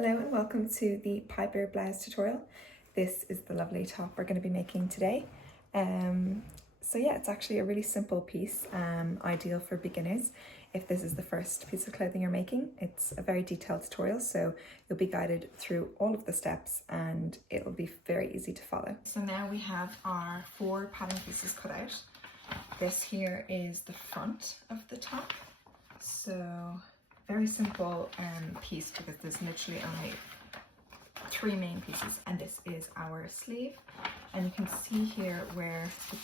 Hello and welcome to the Piper Blouse tutorial. This is the lovely top we're going to be making today. So yeah, it's actually a really simple piece, ideal for beginners. If this is the first piece of clothing you're making, it's a very detailed tutorial, so you'll be guided through all of the steps and it'll be very easy to follow. So now we have our 4 pattern pieces cut out. This here is the front of the top. So very simple piece because there's literally only 3 main pieces, and this is our sleeve, and you can see here where the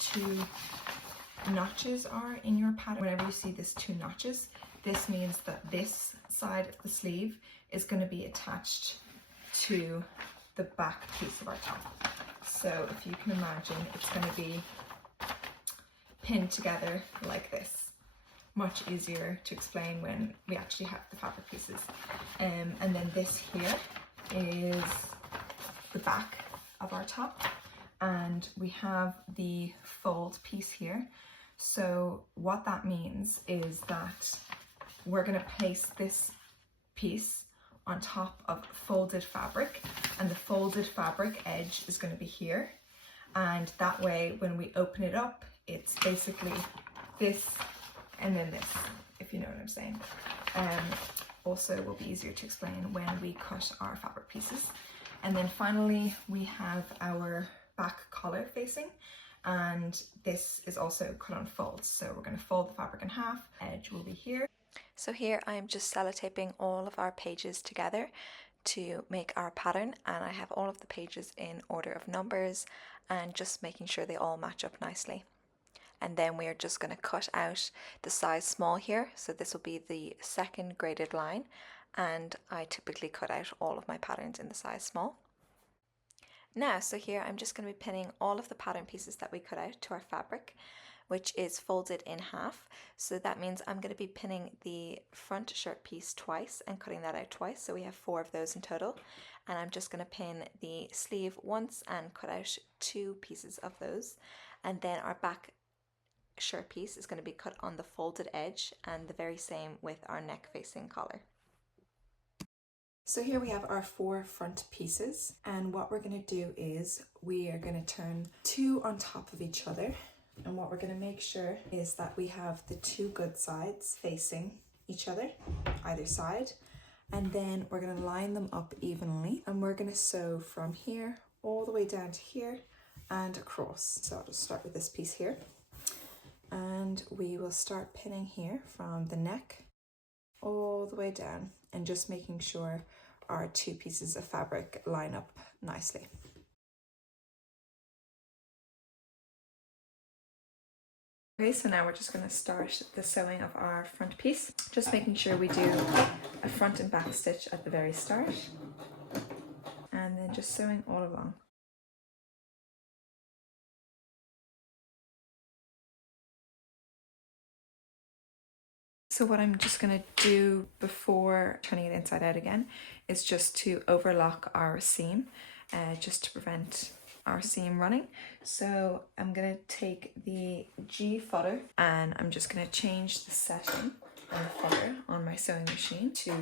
2 notches are in your pattern. Whenever you see this 2 notches, this means that this side of the sleeve is going to be attached to the back piece of our top. So if you can imagine, it's going to be pinned together like this. Much easier to explain when we actually have the fabric pieces. And then this here is the back of our top, and we have the fold piece here. So what that means is that we're going to place this piece on top of folded fabric, and the folded fabric edge is going to be here, and that way when we open it up, it's basically this and then this, if you know what I'm saying. Also will be easier to explain when we cut our fabric pieces. And then finally we have our back collar facing, and this is also cut on folds. So we're going to fold the fabric in half, edge will be here. So here I'm just sellotaping all of our pages together to make our pattern, and I have all of the pages in order of numbers and just making sure they all match up nicely. And then we are just going to cut out the size small here, so this will be the second graded line, and I typically cut out all of my patterns in the size small. Now, so here I'm just going to be pinning all of the pattern pieces that we cut out to our fabric, which is folded in half. So that means I'm going to be pinning the front shirt piece twice and cutting that out twice, so we have 4 of those in total. And I'm just going to pin the sleeve once and cut out 2 pieces of those, and then our back shirt piece is going to be cut on the folded edge, and the very same with our neck facing collar. So here we have our 4 front pieces, and what we're going to do is we are going to turn 2 on top of each other, and what we're going to make sure is that we have the 2 good sides facing each other, either side, and then we're going to line them up evenly, and we're going to sew from here all the way down to here and across. So I'll just start with this piece here. And we will start pinning here from the neck all the way down, and just making sure our 2 pieces of fabric line up nicely. Okay, so now we're just going to start the sewing of our front piece, just making sure we do a front and back stitch at the very start, and then just sewing all along. So what I'm just going to do before turning it inside out again is just to overlock our seam, just to prevent our seam running. So I'm going to take the G footer, and I'm just going to change the setting on the footer on my sewing machine to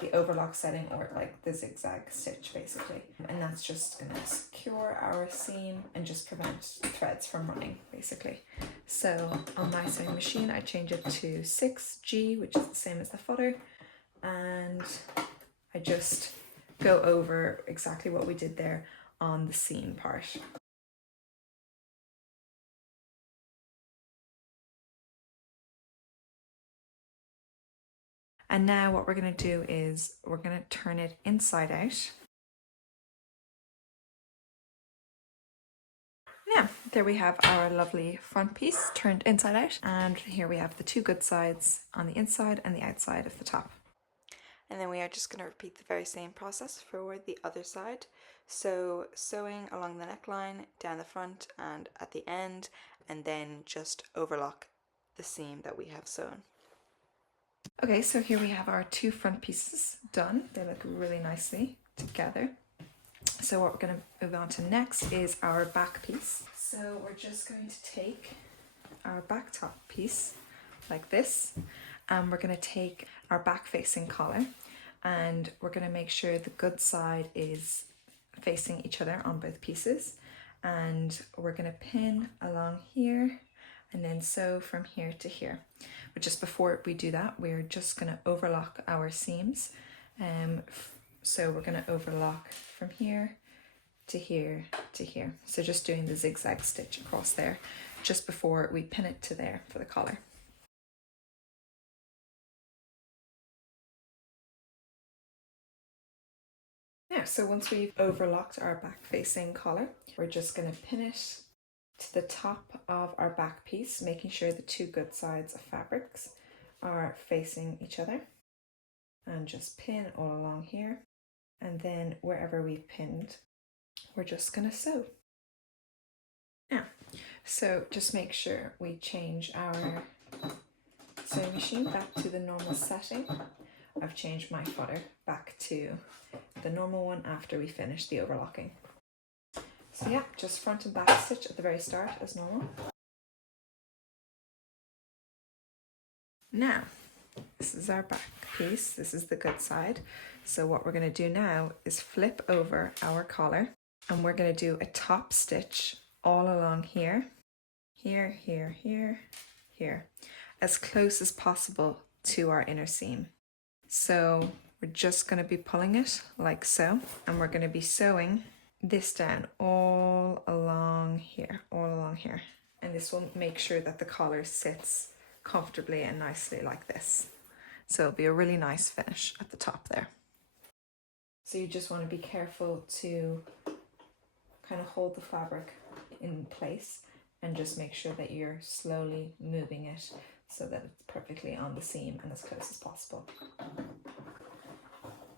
the overlock setting, or like the zigzag stitch basically, and that's just going to secure our seam and just prevent threads from running basically. So on my sewing machine I change it to 6G, which is the same as the footer, and I just go over exactly what we did there on the seam part. And now what we're going to do is we're going to turn it inside out. Now, there we have our lovely front piece turned inside out, and here we have the 2 good sides on the inside and the outside of the top. And then we are just going to repeat the very same process for the other side. So sewing along the neckline, down the front and at the end, and then just overlock the seam that we have sewn. Okay, so here we have our 2 front pieces done. They look really nicely together. So what we're going to move on to next is our back piece. So we're just going to take our back top piece like this, and we're going to take our back facing collar, and we're going to make sure the good side is facing each other on both pieces, and we're going to pin along here and then sew from here to here. But just before we do that, we're just going to overlock our seams. So we're going to overlock from here to here to here. So just doing the zigzag stitch across there just before we pin it to there for the collar. Now, so once we've overlocked our back facing collar, we're just going to pin it to the top of our back piece, making sure the two good sides of fabrics are facing each other, and just pin all along here. And then wherever we've pinned, we're just going to sew. Now, so just make sure we change our sewing machine back to the normal setting. I've changed my footer back to the normal one after we finish the overlocking. So yeah, just front and back stitch at the very start as normal. Now, this is our back piece, this is the good side. So what we're going to do now is flip over our collar, and we're going to do a top stitch all along here, here, here, here, here, as close as possible to our inner seam. So we're just going to be pulling it like so, and we're going to be sewing this down all along here, and this will make sure that the collar sits comfortably and nicely like this. So it'll be a really nice finish at the top there. So you just want to be careful to kind of hold the fabric in place and just make sure that you're slowly moving it so that it's perfectly on the seam and as close as possible.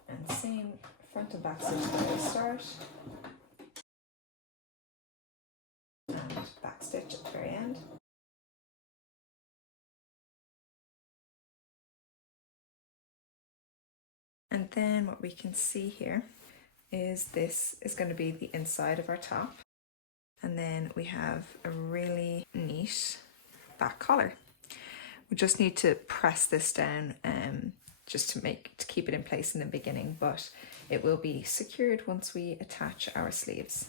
And same front and back stitch at the very start, and back stitch at the very end. And then what we can see here is this is going to be the inside of our top. And then we have a really neat back collar. We just need to press this down just to keep it in place in the beginning, but it will be secured once we attach our sleeves.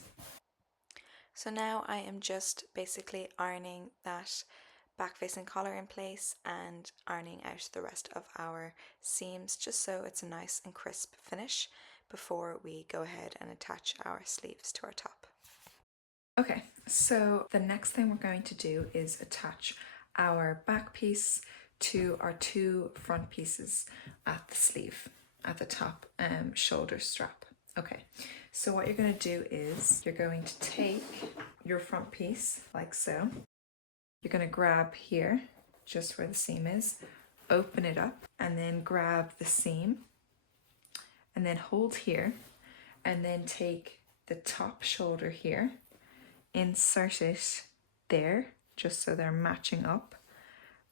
So now I am just basically ironing that back facing collar in place and ironing out the rest of our seams just so it's a nice and crisp finish before we go ahead and attach our sleeves to our top. Okay, so the next thing we're going to do is attach our back piece to our two front pieces at the sleeve, at the top shoulder strap. Okay, so what you're going to do is you're going to take your front piece like so. You're going to grab here, just where the seam is, open it up, and then grab the seam, and then hold here, and then take the top shoulder here, insert it there, just so they're matching up,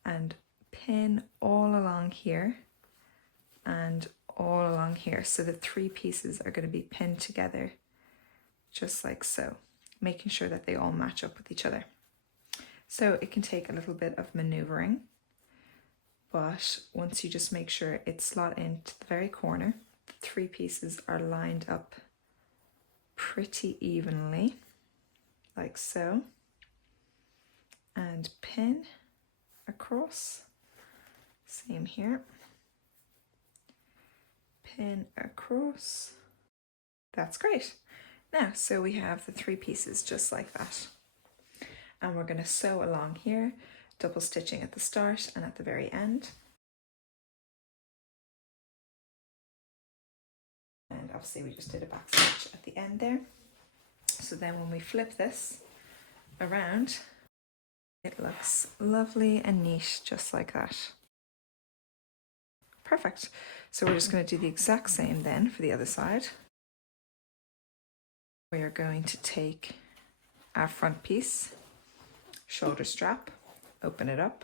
and pin all along here and all along here. So the three pieces are going to be pinned together just like so, making sure that they all match up with each other. So it can take a little bit of maneuvering, but once you just make sure it's slot into the very corner, the three pieces are lined up pretty evenly, like so, and pin across, same here, pin across. That's great. Now, so we have the three pieces just like that. And we're going to sew along here, double stitching at the start and at the very end. And obviously we just did a back stitch at the end there. So then when we flip this around, it looks lovely and neat, just like that. Perfect. So we're just going to do the exact same then for the other side. We are going to take our front piece, shoulder strap, open it up,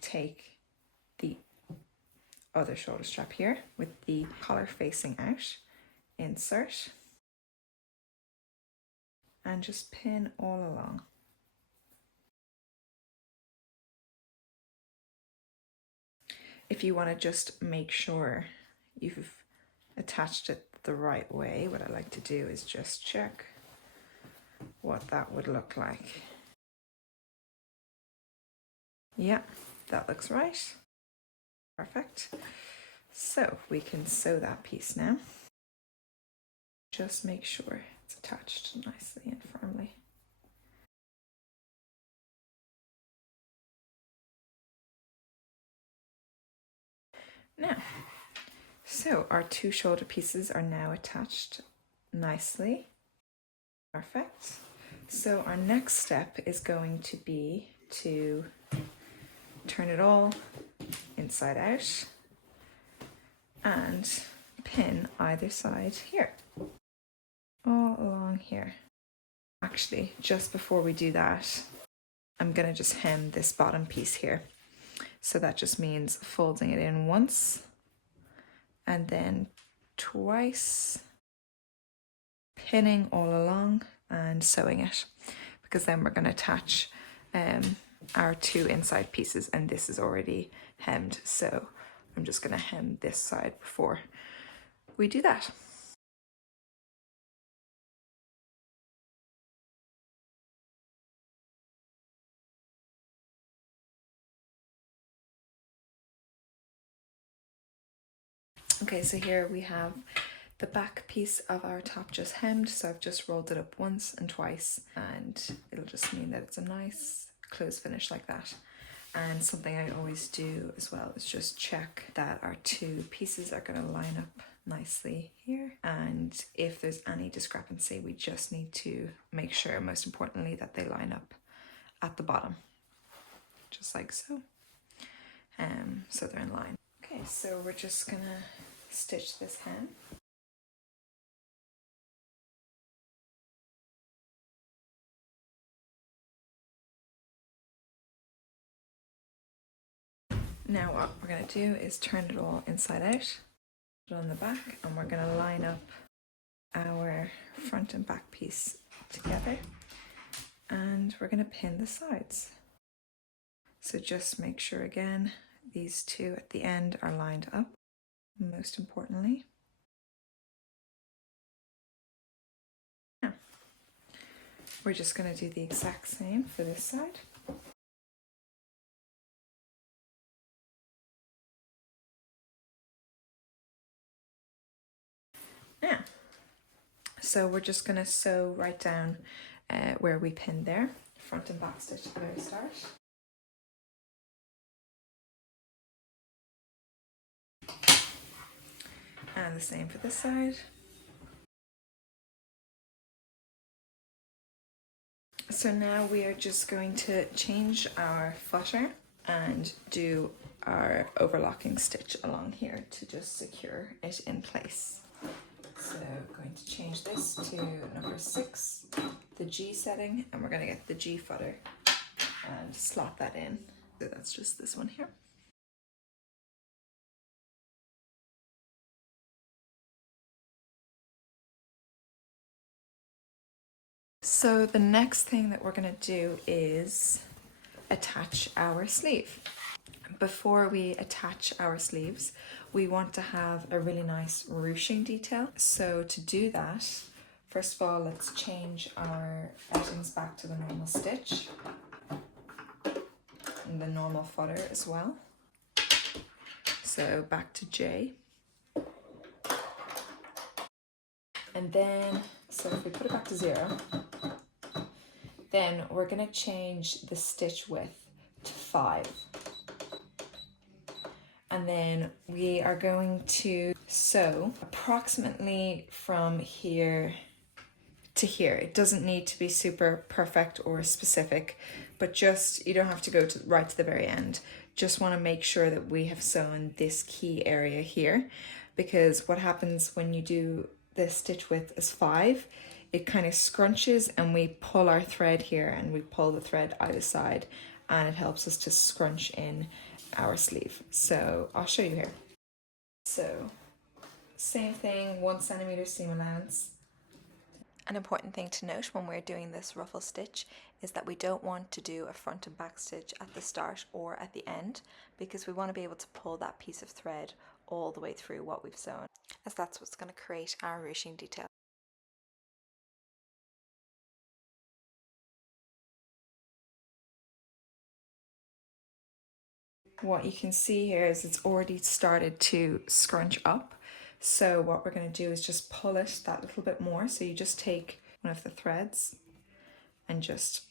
take the other shoulder strap here with the collar facing out, insert, and just pin all along. If you want to just make sure you've attached it the right way, what I like to do is just check what that would look like. Yeah, that looks right. Perfect. So we can sew that piece now. Just make sure it's attached nicely and firmly. Now, so our two shoulder pieces are now attached nicely. Perfect. So our next step is going to be to turn it all inside out and pin either side here, all along here. Actually, just before we do that, I'm gonna just hem this bottom piece here. So that just means folding it in once and then twice, pinning all along and sewing it, because then we're gonna attach our two inside pieces, and this is already hemmed, so I'm just gonna hem this side before we do that. Okay, so here we have the back piece of our top just hemmed, so I've just rolled it up once and twice, and it'll just mean that it's a nice close finish like that. And something I always do as well is just check that our two pieces are going to line up nicely here, and if there's any discrepancy, we just need to make sure, most importantly, that they line up at the bottom, just like so. So they're in line. Okay, so we're just gonna stitch this hem. Now what we're going to do is turn it all inside out, put it on the back, and we're going to line up our front and back piece together, and we're going to pin the sides. So just make sure again these two at the end are lined up, most importantly. Now, we're just going to do the exact same for this side. Now, so we're just going to sew right down where we pinned there, front and back stitch at the very start. And the same for this side. So now we are just going to change our footer and do our overlocking stitch along here to just secure it in place. So going to change this to number 6, the G setting, and we're going to get the G footer and slot that in. So that's just this one here. So the next thing that we're going to do is attach our sleeve. Before we attach our sleeves, we want to have a really nice ruching detail. So to do that, first of all, let's change our items back to the normal stitch and the normal footer as well. So back to J. And then, so if we put it back to 0, then we're going to change the stitch width to 5. And then we are going to sew approximately from here to here. It doesn't need to be super perfect or specific, but just, you don't have to go to right to the very end. Just want to make sure that we have sewn this key area here, because what happens when you do the stitch width as 5, it kind of scrunches and we pull our thread here and we pull the thread either side, and it helps us to scrunch in our sleeve. So I'll show you here. So same thing, 1 centimeter seam allowance, An important thing to note when we're doing this ruffle stitch is that we don't want to do a front and back stitch at the start or at the end, because we want to be able to pull that piece of thread all the way through what we've sewn, as that's what's going to create our ruching detail. What you can see here is it's already started to scrunch up. So what we're going to do is just pull it that little bit more. So you just take one of the threads and just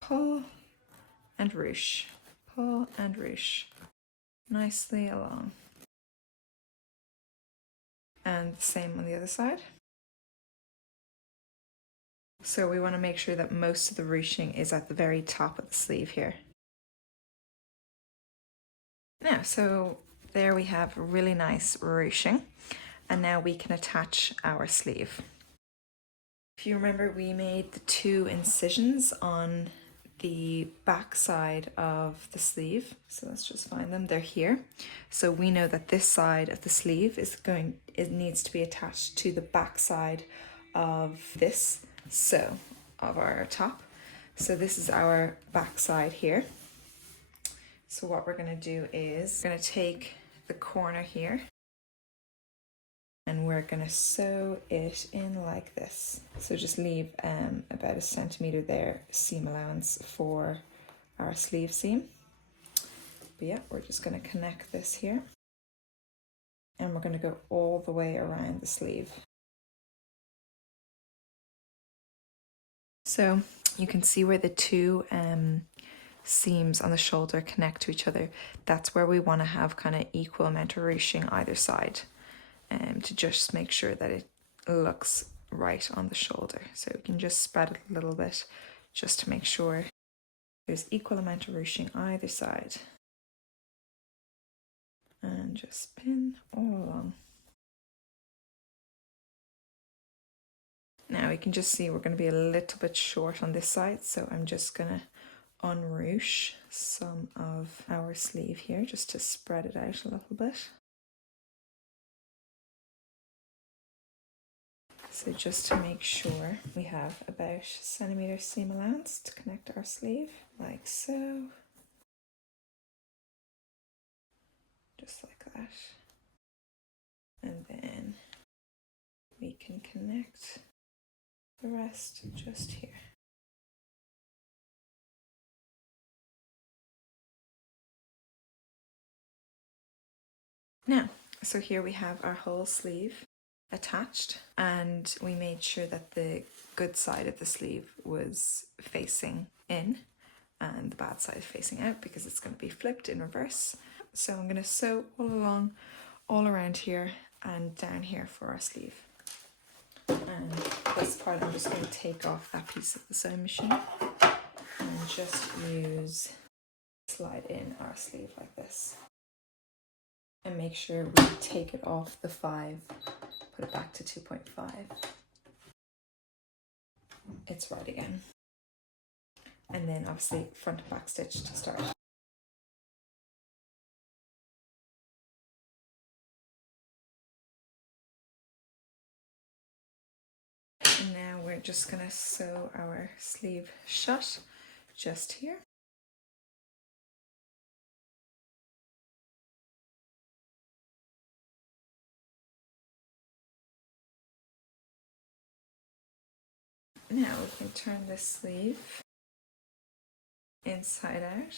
pull and ruche, pull and ruche nicely along. And the same on the other side. So we want to make sure that most of the ruching is at the very top of the sleeve here. Now, so there we have really nice ruching, and now we can attach our sleeve. If you remember, we made the 2 incisions on the back side of the sleeve. So let's just find them. They're here. So we know that this side of the sleeve it needs to be attached to the back side of this, so of our top. So this is our back side here. So what we're going to do is we're going to take the corner here and we're going to sew it in like this. So just leave about 1 centimeter there seam allowance for our sleeve seam. But yeah, we're just going to connect this here and we're going to go all the way around the sleeve. So you can see where the 2 seams on the shoulder connect to each other. That's where we want to have kind of equal amount of ruching either side, to just make sure that it looks right on the shoulder. So we can just spread it a little bit just to make sure there's equal amount of ruching either side, and just pin all along. Now we can just see we're going to be a little bit short on this side, so I'm just going to unruche some of our sleeve here just to spread it out a little bit. So just to make sure we have about 1 centimeter seam allowance to connect our sleeve, like so. Just like that. And then we can connect the rest just here. Now, so here we have our whole sleeve attached, and we made sure that the good side of the sleeve was facing in and the bad side facing out, because it's going to be flipped in reverse. So I'm going to sew all along, all around here and down here for our sleeve. And this part I'm just going to take off that piece of the sewing machine and just slide in our sleeve like this. And make sure we take it off the 5, put it back to 2.5. It's right again. And then obviously front and back stitch to start. And now we're just going to sew our sleeve shut just here. Now we can turn this sleeve inside out,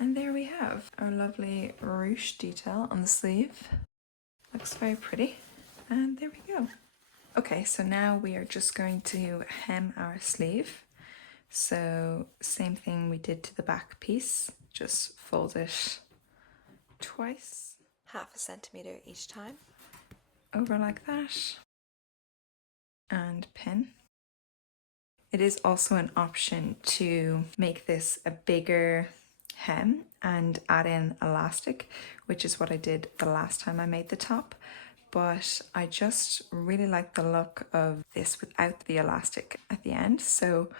and there we have our lovely ruche detail on the sleeve. Looks very pretty, and there we go. Okay, so now we are just going to hem our sleeve. So same thing we did to the back piece, just fold it twice, 1/2 centimeter each time, over like that, and pin. It is also an option to make this a bigger hem and add in elastic, which is what I did the last time I made the top. But I just really like the look of this without the elastic at the end. So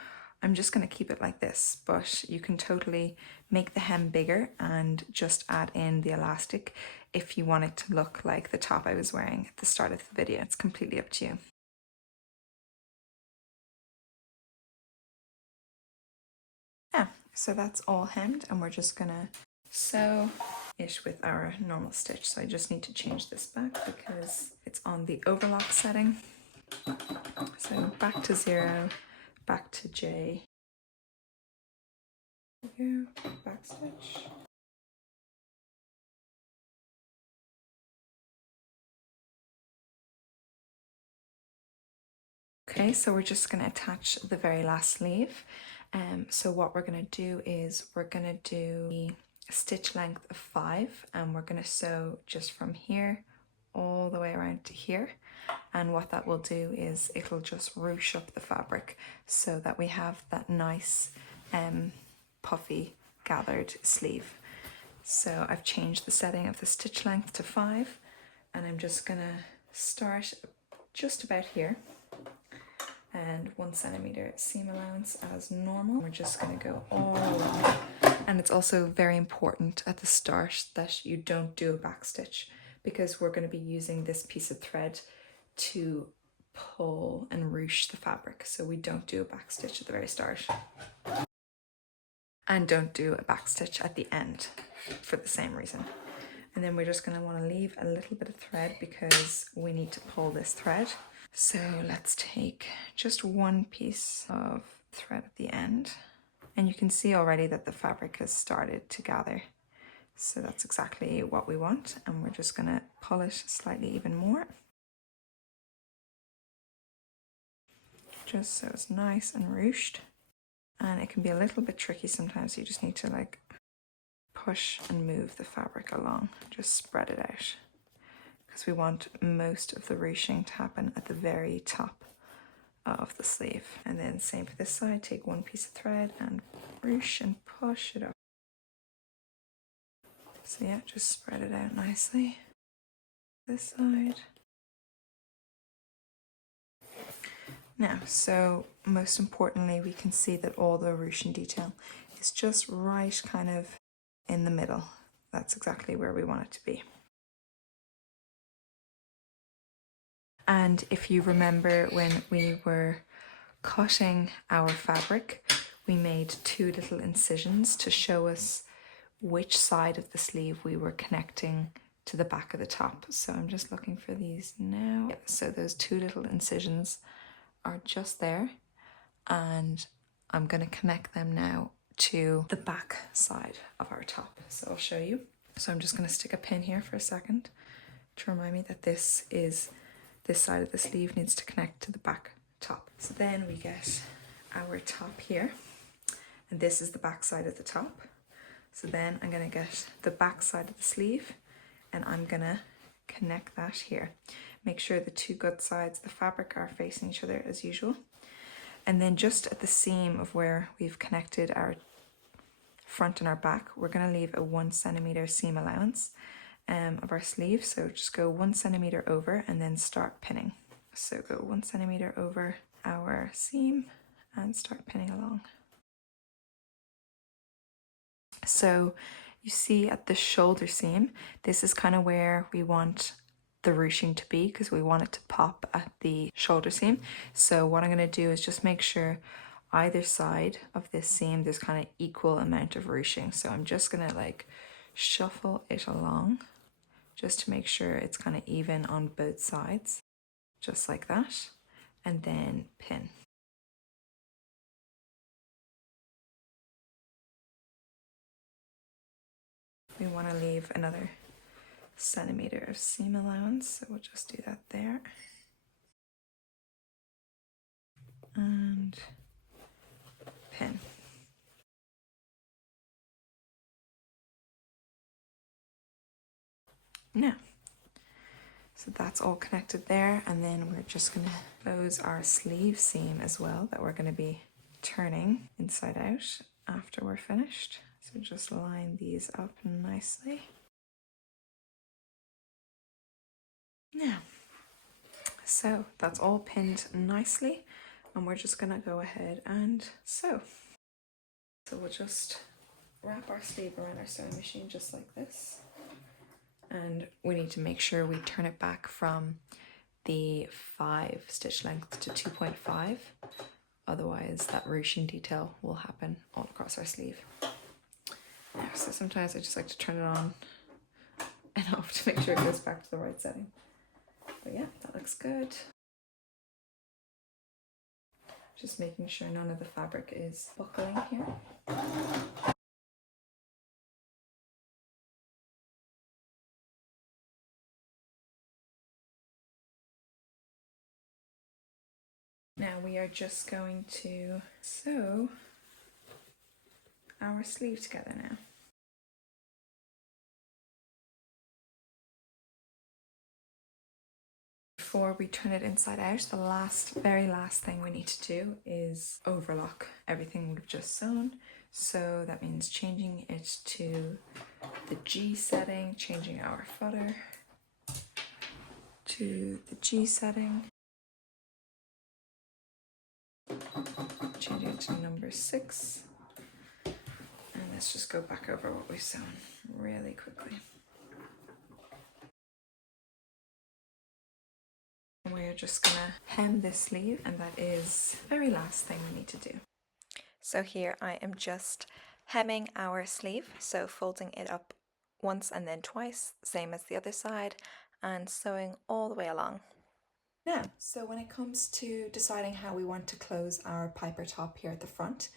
I'm just going to keep it like this, but you can totally make the hem bigger and just add in the elastic if you want it to look like the top I was wearing at the start of the video. It's completely up to you. So that's all hemmed, and we're just gonna sew it with our normal stitch. So I just need to change this back because it's on the overlock setting. So back to 0, back to J. There we go, back stitch. Okay, so we're just going to attach the very last sleeve. So what we're going to do is we're going to do a stitch length of 5, and we're going to sew just from here all the way around to here. And what that will do is it'll just ruche up the fabric so that we have that nice puffy gathered sleeve. So I've changed the setting of the stitch length to 5, and I'm just going to start just about here. And 1 centimeter seam allowance as normal. We're just going to go all along. And it's also very important at the start that you don't do a back stitch, because we're going to be using this piece of thread to pull and ruche the fabric. So we don't do a back stitch at the very start. And don't do a back stitch at the end for the same reason. And then we're just going to want to leave a little bit of thread because we need to pull this thread. So let's take just 1 piece of thread at the end, and you can see already that the fabric has started to gather. So that's exactly what we want, and we're just going to pull it slightly even more, just so it's nice and ruched. And it can be a little bit tricky sometimes, so you just need to like push and move the fabric along, just spread it out, because we want most of the ruching to happen at the very top of the sleeve. And then same for this side, take 1 piece of thread and ruche and push it up. So yeah, just spread it out nicely. This side. Now, so most importantly, we can see that all the ruching detail is just right kind of in the middle. That's exactly where we want it to be. And if you remember when we were cutting our fabric, we made 2 little incisions to show us which side of the sleeve we were connecting to the back of the top. So I'm just looking for these now. So those 2 little incisions are just there, and I'm going to connect them now to the back side of our top. So I'll show you. So I'm just going to stick a pin here for a second to remind me that this side of the sleeve needs to connect to the back top. So then we get our top here, and this is the back side of the top. So then I'm going to get the back side of the sleeve, and I'm going to connect that here. Make sure the 2 good sides of the fabric are facing each other as usual. And then just at the seam of where we've connected our front and our back, we're going to leave a 1 centimeter seam allowance of our sleeve. So just go 1 centimeter over and then start pinning. So go 1 centimeter over our seam and start pinning along. So you see at the shoulder seam, this is kind of where we want the ruching to be, because we want it to pop at the shoulder seam. So what I'm going to do is just make sure either side of this seam there's kind of equal amount of ruching. So I'm just going to like shuffle it along just to make sure it's kind of even on both sides, just like that, and then pin. We want to leave another centimeter of seam allowance, so we'll just do that there. And pin. Now, so that's all connected there, and then we're just going to close our sleeve seam as well that we're going to be turning inside out after we're finished. So just line these up nicely. Now, so that's all pinned nicely, and we're just going to go ahead and sew. So we'll just wrap our sleeve around our sewing machine just like this. And we need to make sure we turn it back from the 5 stitch length to 2.5 otherwise that ruching detail will happen all across our sleeve. Yeah, so sometimes I just like to turn it on and off to make sure it goes back to the right setting. But yeah, that looks good. Just making sure none of the fabric is buckling here. Now we are just going to sew our sleeve together now. Before we turn it inside out, the very last thing we need to do is overlock everything we've just sewn. So that means changing it to the G setting, changing our footer to the G setting, changing it to number 6. And let's just go back over what we've sewn really quickly. We're just gonna hem this sleeve, and that is the very last thing we need to do. So here I am just hemming our sleeve, so folding it up once and then twice, same as the other side, and sewing all the way along. Now, so when it comes to deciding how we want to close our Piper top here at the front,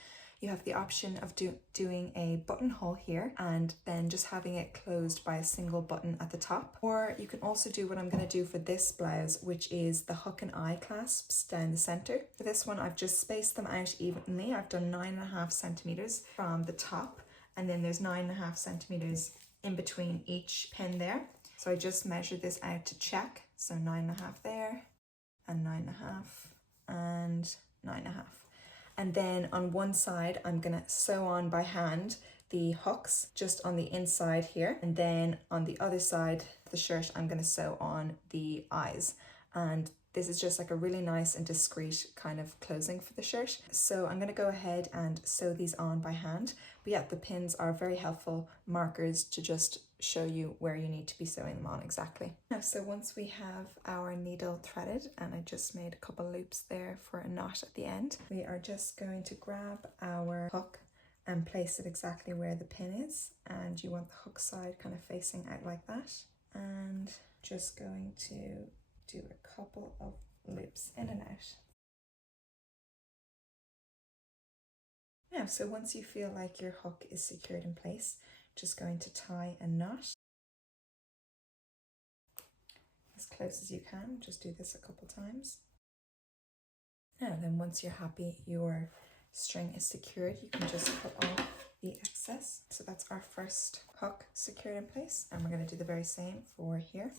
you have the option of doing a buttonhole here and then just having it closed by a single button at the top. Or you can also do what I'm going to do for this blouse, which is the hook and eye clasps down the center. For this one, I've just spaced them out evenly. I've done 9.5 centimeters from the top, and then there's 9.5 centimeters in between each pin there. So I just measured this out to check. So 9.5 there, and 9.5, and 9.5. And then on one side, I'm gonna sew on by hand the hooks just on the inside here. And then on the other side of the shirt, I'm gonna sew on the eyes. And this is just like a really nice and discreet kind of closing for the shirt. So I'm gonna go ahead and sew these on by hand. But yeah, the pins are very helpful markers to just show you where you need to be sewing them on exactly. Now, so once we have our needle threaded, and I just made a couple loops there for a knot at the end, we are just going to grab our hook and place it exactly where the pin is. And you want the hook side kind of facing out like that. And just going to do a couple of loops in and out. Now, so once you feel like your hook is secured in place, just going to tie a knot as close as you can. Just do this a couple times. Now then, once you're happy your string is secured, you can just cut off the excess. So that's our first hook secured in place, and we're going to do the very same for here.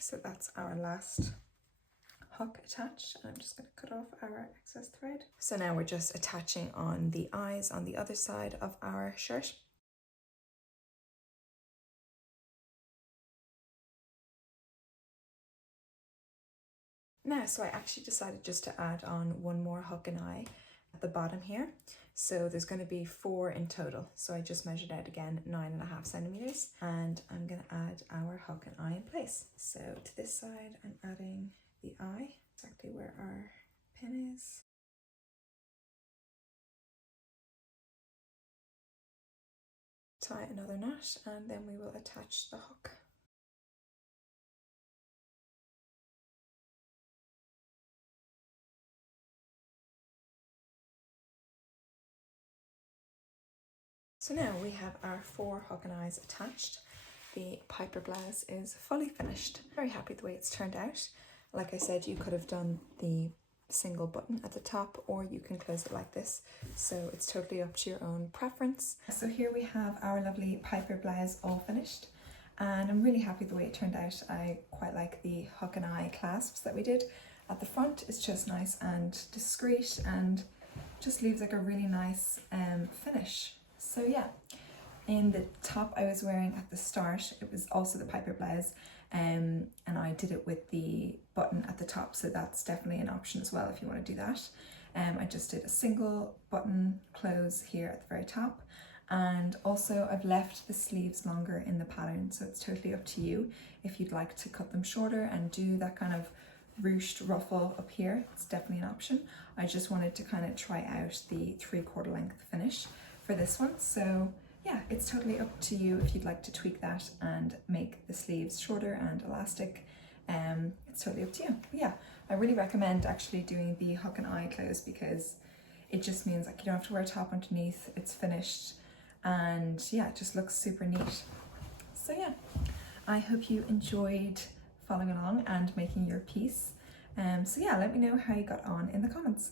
So that's our last hook attached. I'm just going to cut off our excess thread. So now we're just attaching on the eyes on the other side of our shirt. Now, so I actually decided just to add on one more hook and eye at the bottom here. So there's going to be 4 in total. So I just measured out again 9.5 centimeters, and I'm going to add our hook and eye in place. So to this side, I'm adding the eye, exactly where our pin is. Tie another knot, and then we will attach the hook. So now we have our 4 hook and eyes attached. The Piper blouse is fully finished. Very happy the way it's turned out. Like I said, you could have done the single button at the top, or you can close it like this. So it's totally up to your own preference. So here we have our lovely Piper blouse all finished, and I'm really happy the way it turned out. I quite like the hook and eye clasps that we did at the front. It's just nice and discreet and just leaves like a really nice finish. So yeah, in the top I was wearing at the start, it was also the Piper blouse, and I did it with the button at the top, so that's definitely an option as well if you want to do that. I just did a single button close here at the very top, And also I've left the sleeves longer in the pattern, so it's totally up to you if you'd like to cut them shorter and do that kind of ruched ruffle up here. It's definitely an option. I just wanted to kind of try out the 3/4 length finish for this one. So yeah, it's totally up to you if you'd like to tweak that and make the sleeves shorter and elastic. It's totally up to you. But yeah, I really recommend actually doing the hook and eye close because it just means like you don't have to wear a top underneath, it's finished, and yeah, it just looks super neat. So yeah, I hope you enjoyed following along and making your piece. So yeah, let me know how you got on in the comments.